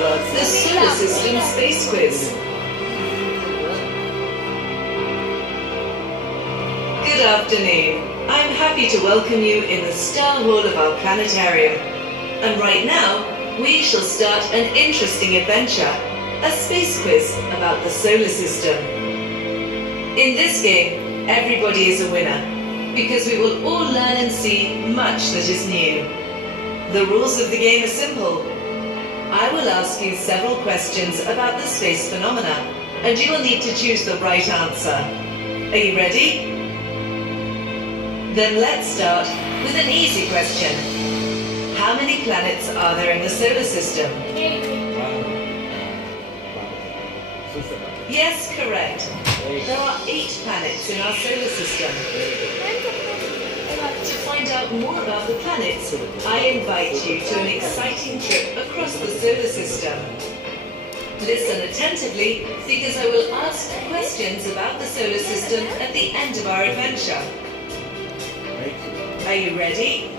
The Solar System Space Quiz. Good afternoon. I'm happy to welcome you in the Star Hall of our planetarium. And right now, we shall start an interesting adventure, a space quiz about the solar system. In this game, everybody is a winner, because we will all learn and see much that is new. The rules of the game are simple. I will ask you several questions about the space phenomena, and you will need to choose the right answer. Are you ready? Then let's start with an easy question. How many planets are there in the solar system? Yes, correct. There are 8 planets in our solar system. To find out more about the planets, I invite you to an exciting trip across the solar system. Listen attentively, because I will ask questions about the solar system at the end of our adventure. Are you ready?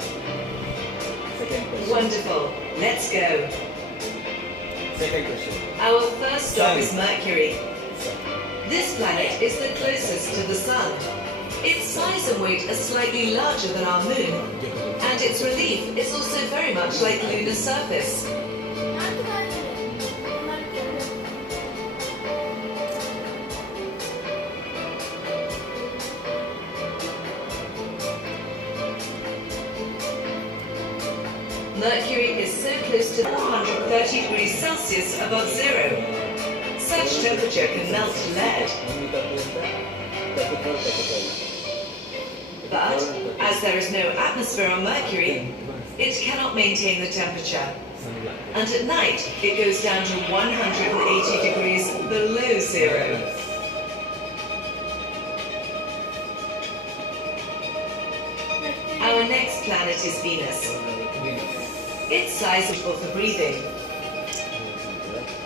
Wonderful. Let's go. Second question. Our first stop is Mercury. This planet is the closest to the Sun. Its size and weight are slightly larger than our Moon, and its relief is also very much like lunar surface. Mercury is so close to 430 degrees Celsius above zero. Such temperature can melt lead. But, as there is no atmosphere on Mercury, it cannot maintain the temperature. And at night, it goes down to 180 degrees below zero. Our next planet is Venus. Its size is suitable for breathing.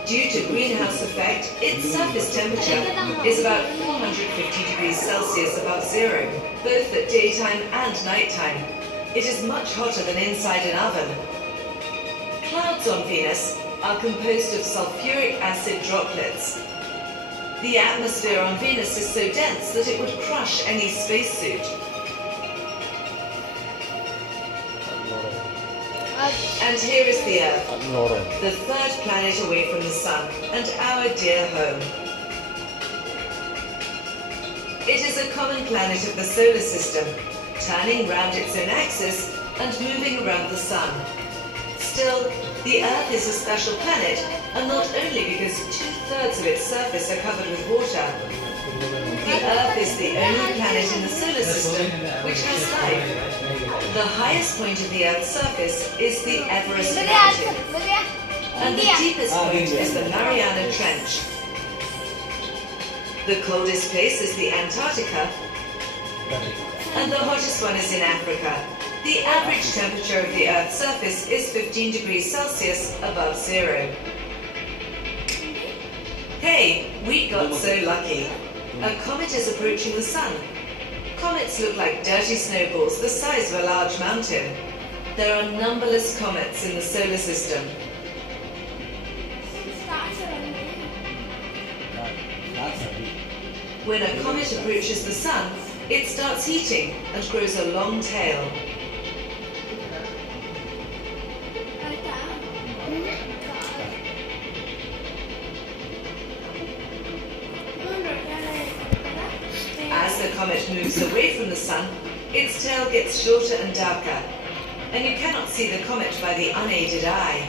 Due to greenhouse effect, its surface temperature is about 450 degrees Celsius above zero, both at daytime and nighttime. It is much hotter than inside an oven. Clouds on Venus are composed of sulfuric acid droplets. The atmosphere on Venus is so dense that it would crush any spacesuit. And here is the Earth, the third planet away from the Sun, and our dear home. It is a common planet of the solar system, turning round its own axis and moving around the Sun. Still, the Earth is a special planet, and not only because 2/3 of its surface are covered with water. The Earth is the only planet in the solar system which has life. The highest point of the Earth's surface is the Everest Mountain, and the deepest point is the Mariana Trench. The coldest place is the Antarctica, and the hottest one is in Africa. The average temperature of the Earth's surface is 15 degrees Celsius above zero. Hey, we got so lucky. A comet is approaching the Sun. Comets look like dirty snowballs the size of a large mountain. There are numberless comets in the solar system. When a comet approaches the Sun, it starts heating and grows a long tail. As the comet moves away from the Sun, its tail gets shorter and darker, and you cannot see the comet by the unaided eye.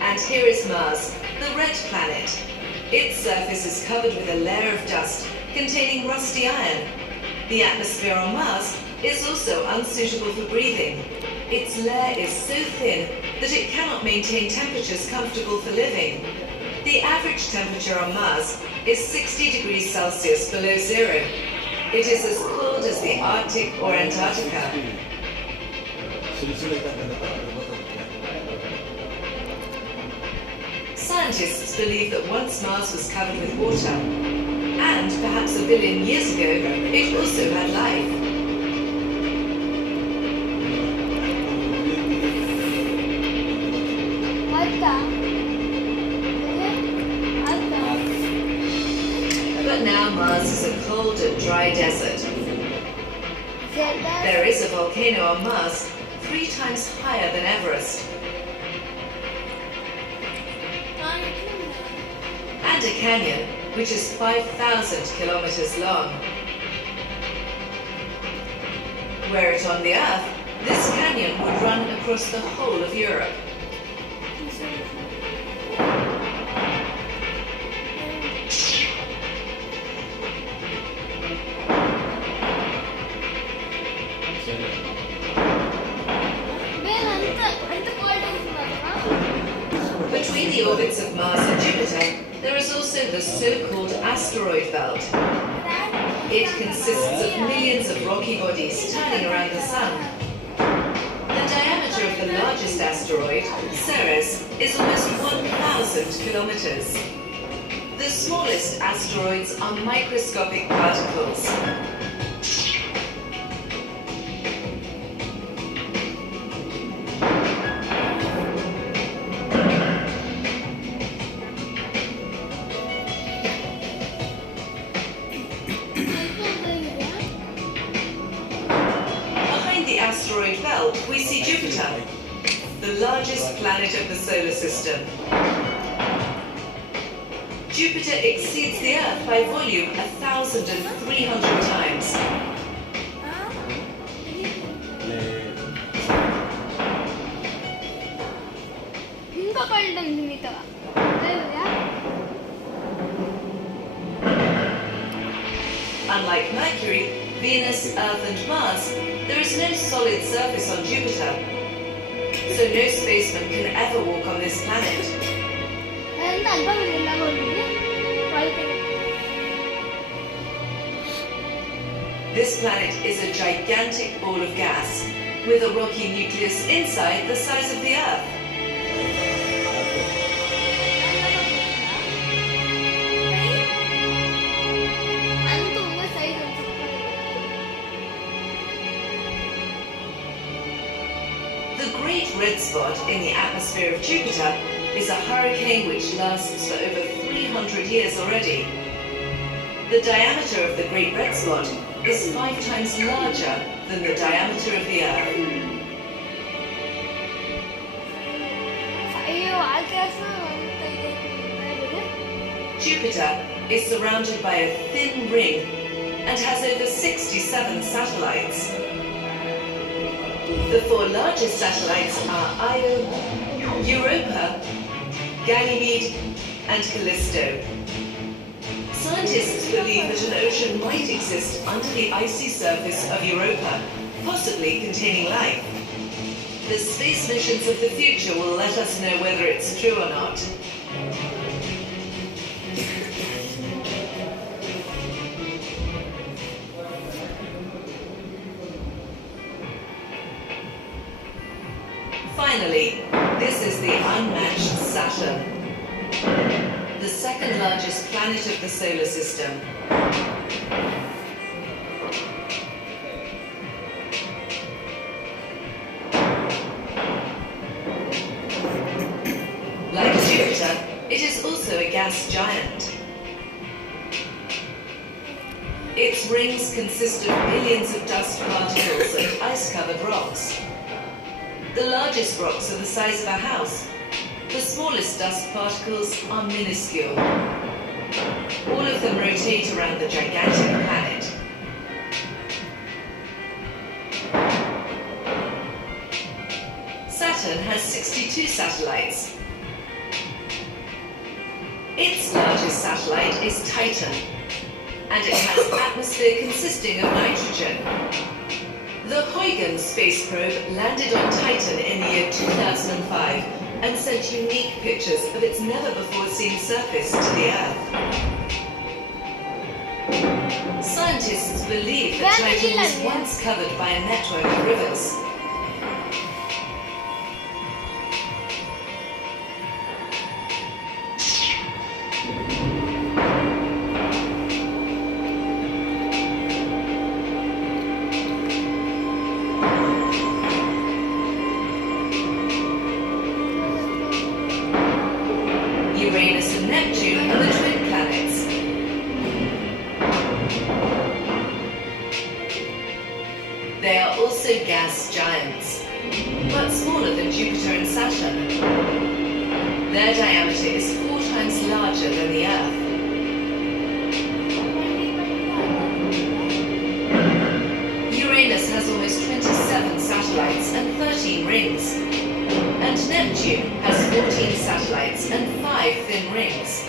And here is Mars, the red planet. Its surface is covered with a layer of dust containing rusty iron. The atmosphere on Mars is also unsuitable for breathing. Its layer is so thin that it cannot maintain temperatures comfortable for living. The average temperature on Mars is 60 degrees Celsius below zero. It is as cold as the Arctic or Antarctica. Scientists believe that once Mars was covered with water, and perhaps 1 billion years ago, it also had life. now Mars is a cold and dry desert. There is a volcano on Mars 3 times higher than Everest. And a canyon which is 5,000 kilometers long. Were it on the Earth, this canyon would run across the whole of Europe. Between the orbits of Mars and Jupiter, there is also the so-called asteroid belt. It consists of millions of rocky bodies turning around the Sun. The diameter of the largest asteroid, Ceres, is almost 1,000 kilometers. The smallest asteroids are microscopic particles. Asteroid belt, we see Jupiter, the largest planet of the solar system. Jupiter exceeds the Earth by volume 1,300 times. Unlike Mercury, Venus, Earth and Mars, there is no solid surface on Jupiter, so no spaceman can ever walk on this planet. This planet is a gigantic ball of gas, with a rocky nucleus inside the size of the Earth. The Great Red Spot in the atmosphere of Jupiter is a hurricane which lasts for over 300 years already. The diameter of the Great Red Spot is 5 times larger than the diameter of the Earth. Jupiter is surrounded by a thin ring and has over 67 satellites. The 4 largest satellites are Io, Europa, Ganymede, and Callisto. Scientists believe that an ocean might exist under the icy surface of Europa, possibly containing life. The space missions of the future will let us know whether it's true or not. Finally, this is the unmatched Saturn, the second largest planet of the solar system. Like Jupiter, it is also a gas giant. Its rings consist of billions of dust particles and ice-covered rocks. The largest rocks are the size of a house. The smallest dust particles are minuscule. All of them rotate around the gigantic planet. Saturn has 62 satellites. Its largest satellite is Titan, and it has an atmosphere consisting of nitrogen. The Huygens space probe landed on Titan in the year 2005 and sent unique pictures of its never-before-seen surface to the Earth. Scientists believe that Titan was once covered by a network of rivers. Uranus and Neptune are the twin planets. gas giants, but smaller than Jupiter and Saturn. Their diameter is 4 times larger than the Earth. Uranus has almost 27 satellites and 13 rings, and Neptune has 14 satellites and 5 thin rings.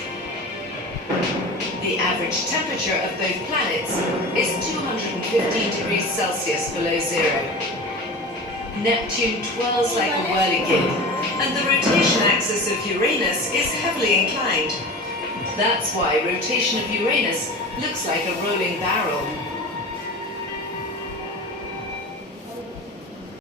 The average temperature of both planets is 215 degrees Celsius below zero. Neptune twirls like a whirligig, and the rotation axis of Uranus is heavily inclined. That's why rotation of Uranus looks like a rolling barrel.